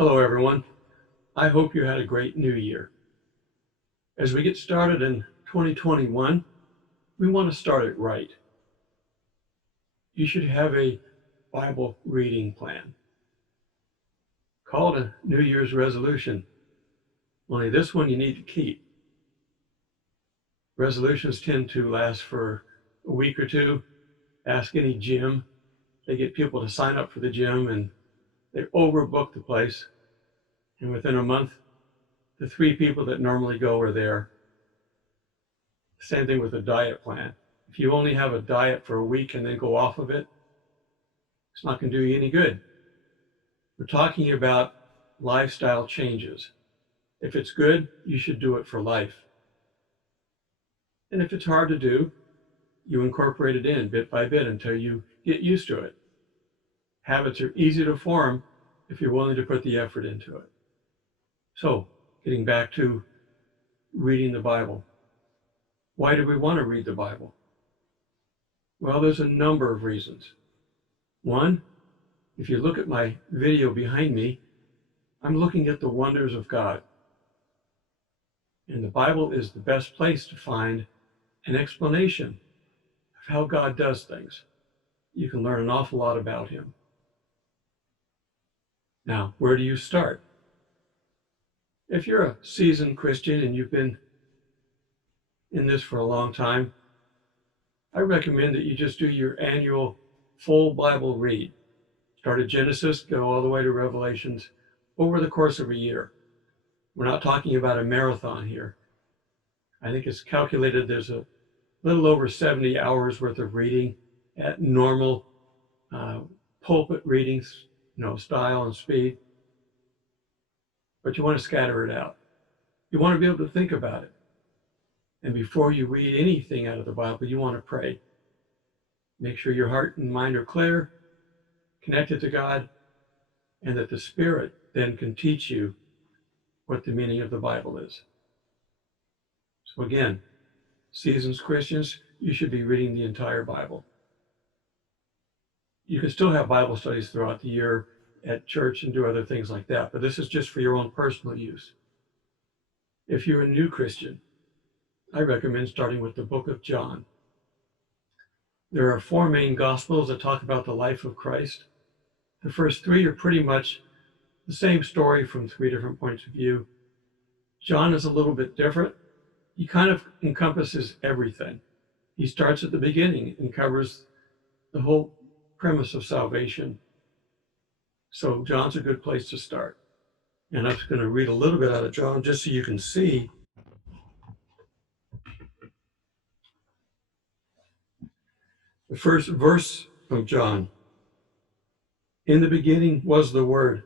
Hello, everyone. I hope you had a great new year. As we get started in 2021, we want to start it right. You should have a Bible reading plan. Call it a New Year's resolution, only this one you need to keep. Resolutions tend to last for a week or two. Ask any gym. They get people to sign up for the gym and they overbook the place. And within a month, the 3 people that normally go are there. Same thing with a diet plan. If you only have a diet for a week and then go off of it, it's not going to do you any good. We're talking about lifestyle changes. If it's good, you should do it for life. And if it's hard to do, you incorporate it in bit by bit until you get used to it. Habits are easy to form if you're willing to put the effort into it. So, getting back to reading the Bible. Why do we want to read the Bible? Well, there's a number of reasons. One, if you look at my video behind me, I'm looking at the wonders of God. And the Bible is the best place to find an explanation of how God does things. You can learn an awful lot about Him. Now, where do you start? If you're a seasoned Christian and you've been in this for a long time, I recommend that you just do your annual full Bible read. Start at Genesis, go all the way to Revelations over the course of a year. We're not talking about a marathon here. I think it's calculated there's a little over 70 hours worth of reading at normal pulpit readings, style and speed. But you want to scatter it out. You want to be able to think about it. And before you read anything out of the Bible, you want to pray. Make sure your heart and mind are clear, connected to God, and that the Spirit then can teach you what the meaning of the Bible is. So again, seasoned Christians, you should be reading the entire Bible. You can still have Bible studies throughout the year at church and do other things like that, but this is just for your own personal use. If you're a new Christian, I recommend starting with the book of John. There are 4 main Gospels that talk about the life of Christ. The first 3 are pretty much the same story from 3 different points of view. John is a little bit different. He kind of encompasses everything. He starts at the beginning and covers the whole premise of salvation. So John's a good place to start. And I'm just going to read a little bit out of John just so you can see. The first verse of John. In the beginning was the Word,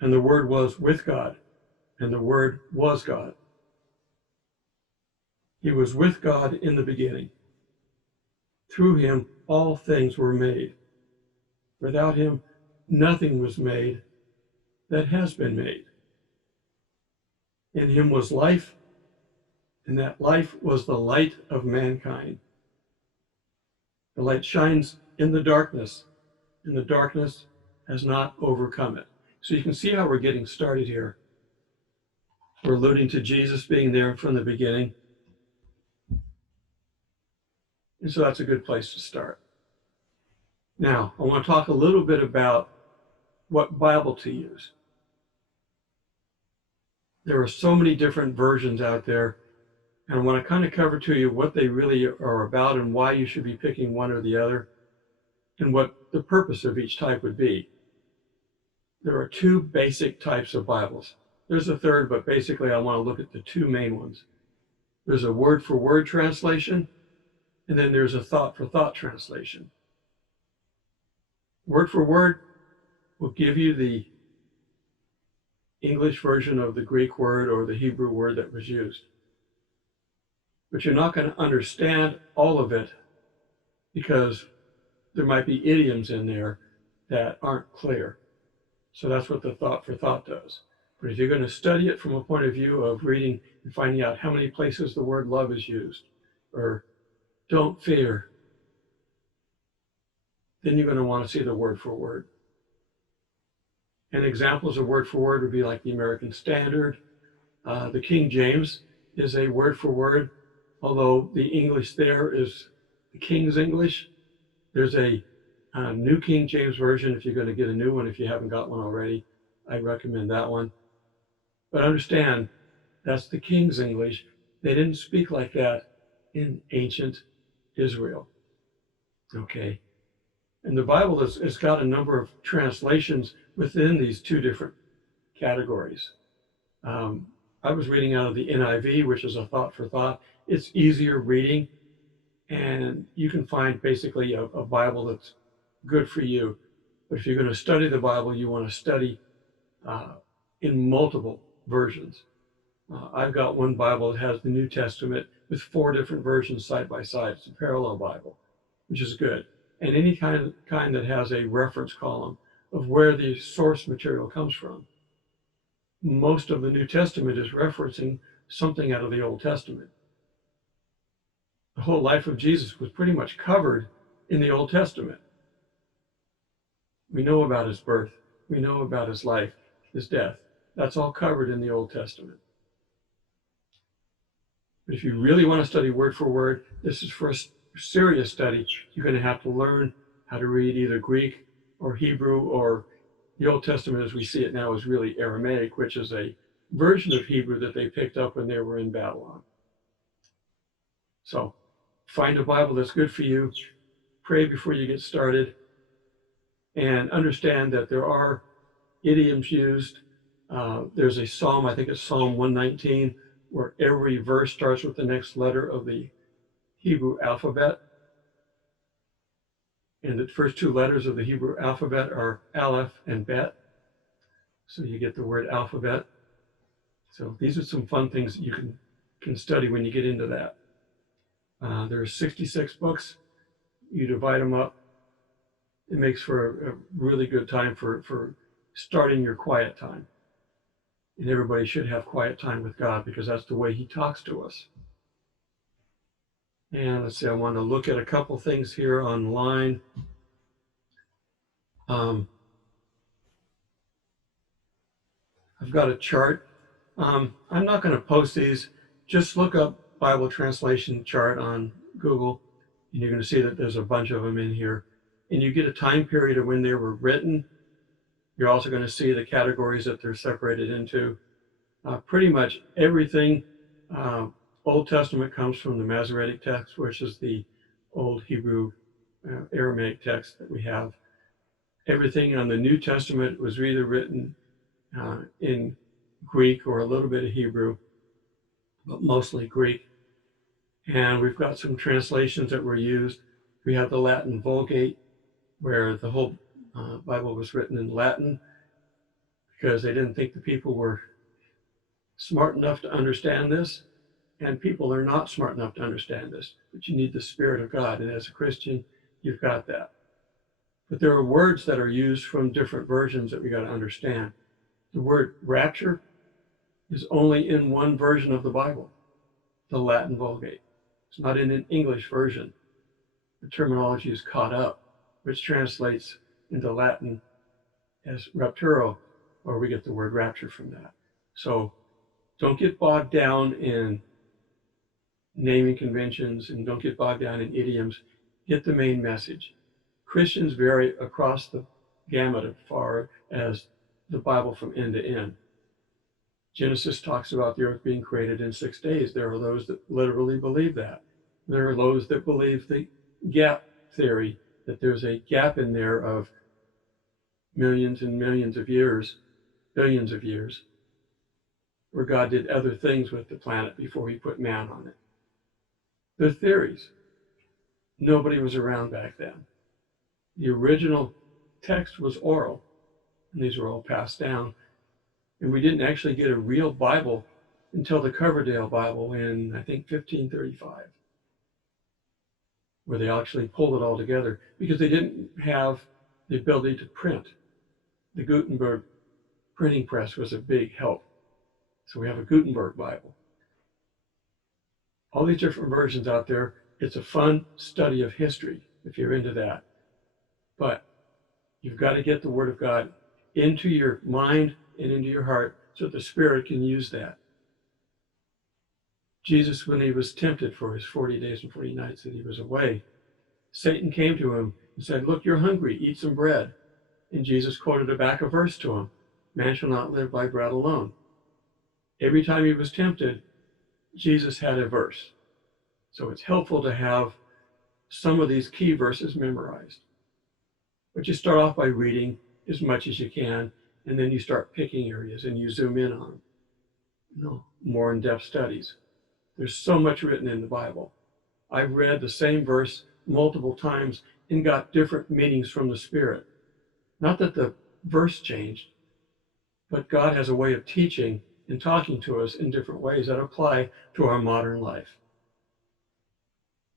and the Word was with God, and the Word was God. He was with God in the beginning. Through Him all things were made. Without Him nothing was made that has been made. In Him was life, and that life was the light of mankind. The light shines in the darkness, and the darkness has not overcome it. So you can see how we're getting started here. We're alluding to Jesus being there from the beginning. And so that's a good place to start. Now, I want to talk a little bit about what Bible to use. There are so many different versions out there, and I want to kind of cover to you what they really are about and why you should be picking one or the other, and what the purpose of each type would be. There are 2 basic types of Bibles. There's a third, but basically I want to look at the 2 main ones. There's a word-for-word translation, and then there's a thought-for-thought translation. Word for word will give you the English version of the Greek word or the Hebrew word that was used. But you're not going to understand all of it because there might be idioms in there that aren't clear. So that's what the thought for thought does. But if you're going to study it from a point of view of reading and finding out how many places the word love is used, or don't fear, then you're going to want to see the word for word. And examples of word for word would be like the American Standard. The King James is a word for word, although the English there is the King's English. There's a New King James Version if you're going to get a new one, if you haven't got one already. I recommend that one. But understand, that's the King's English. They didn't speak like that in ancient Israel. Okay. And the Bible has got a number of translations within these two different categories. I was reading out of the NIV, which is a thought for thought. It's easier reading, and you can find basically a Bible that's good for you. But if you're going to study the Bible, you want to study in multiple versions. I've got one Bible that has the New Testament with 4 different versions side by side. It's a parallel Bible, which is good. And any kind that has a reference column of where the source material comes from. Most of the New Testament is referencing something out of the Old Testament. The whole life of Jesus was pretty much covered in the Old Testament. We know about his birth. We know about his life, his death. That's all covered in the Old Testament. But if you really want to study word for word, this is for a serious study. You're going to have to learn how to read either Greek or Hebrew, or the Old Testament as we see it now is really Aramaic, which is a version of Hebrew that they picked up when they were in Babylon. So find a Bible that's good for you. Pray before you get started. And understand that there are idioms used. There's a psalm, I think it's Psalm 119, where every verse starts with the next letter of the Hebrew alphabet. And the first 2 letters of the Hebrew alphabet are Aleph and Bet. So you get the word alphabet. So these are some fun things that you can study when you get into that. There are 66 books. You divide them up. It makes for a really good time for starting your quiet time. And everybody should have quiet time with God, because that's the way he talks to us. And let's see, I want to look at a couple things here online. I've got a chart. I'm not going to post these. Just look up Bible translation chart on Google, and you're going to see that there's a bunch of them in here. And you get a time period of when they were written. You're also going to see the categories that they're separated into. Pretty much everything Old Testament comes from the Masoretic text, which is the old Hebrew Aramaic text that we have. Everything on the New Testament was either written in Greek or a little bit of Hebrew, but mostly Greek. And we've got some translations that were used. We have the Latin Vulgate, where the whole Bible was written in Latin, because they didn't think the people were smart enough to understand this. And people are not smart enough to understand this, but you need the Spirit of God. And as a Christian, you've got that. But there are words that are used from different versions that we got to understand. The word rapture is only in one version of the Bible, the Latin Vulgate. It's not in an English version. The terminology is caught up, which translates into Latin as rapturo, or we get the word rapture from that. So don't get bogged down in naming conventions, and don't get bogged down in idioms. Get the main message. Christians vary across the gamut as far as the Bible from end to end. Genesis talks about the earth being created in 6 days. There are those that literally believe that. There are those that believe the gap theory, that there's a gap in there of millions and millions of years, billions of years, where God did other things with the planet before he put man on it. They're theories. Nobody was around back then. The original text was oral, and these were all passed down. And we didn't actually get a real Bible until the Coverdale Bible in, I think, 1535, where they actually pulled it all together, because they didn't have the ability to print. The Gutenberg printing press was a big help. So we have a Gutenberg Bible. All these different versions out there. It's a fun study of history if you're into that. But you've got to get the Word of God into your mind and into your heart so that the Spirit can use that. Jesus, when he was tempted for his 40 days and 40 nights that he was away, Satan came to him and said, "Look, you're hungry, eat some bread." And Jesus quoted back a verse to him, "Man shall not live by bread alone." Every time he was tempted, Jesus had a verse. So it's helpful to have some of these key verses memorized. But you start off by reading as much as you can, and then you start picking areas and you zoom in on them. More in-depth studies. There's so much written in the Bible. I've read the same verse multiple times and got different meanings from the Spirit. Not that the verse changed, but God has a way of teaching and talking to us in different ways that apply to our modern life.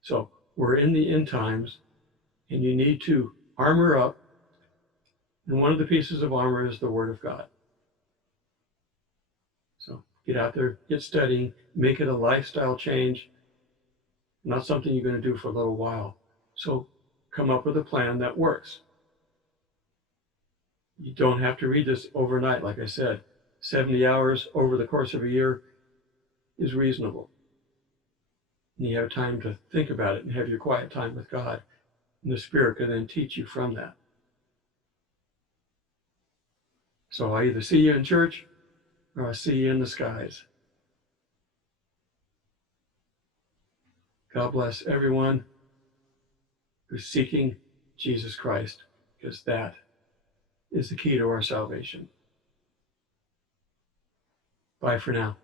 So we're in the end times, and you need to armor up. And one of the pieces of armor is the Word of God. So get out there, get studying, make it a lifestyle change, not something you're going to do for a little while. So come up with a plan that works. You don't have to read this overnight. Like I said, 70 hours over the course of a year is reasonable. And you have time to think about it and have your quiet time with God. And the Spirit can then teach you from that. So I either see you in church or I see you in the skies. God bless everyone who's seeking Jesus Christ, because that is the key to our salvation. Bye for now.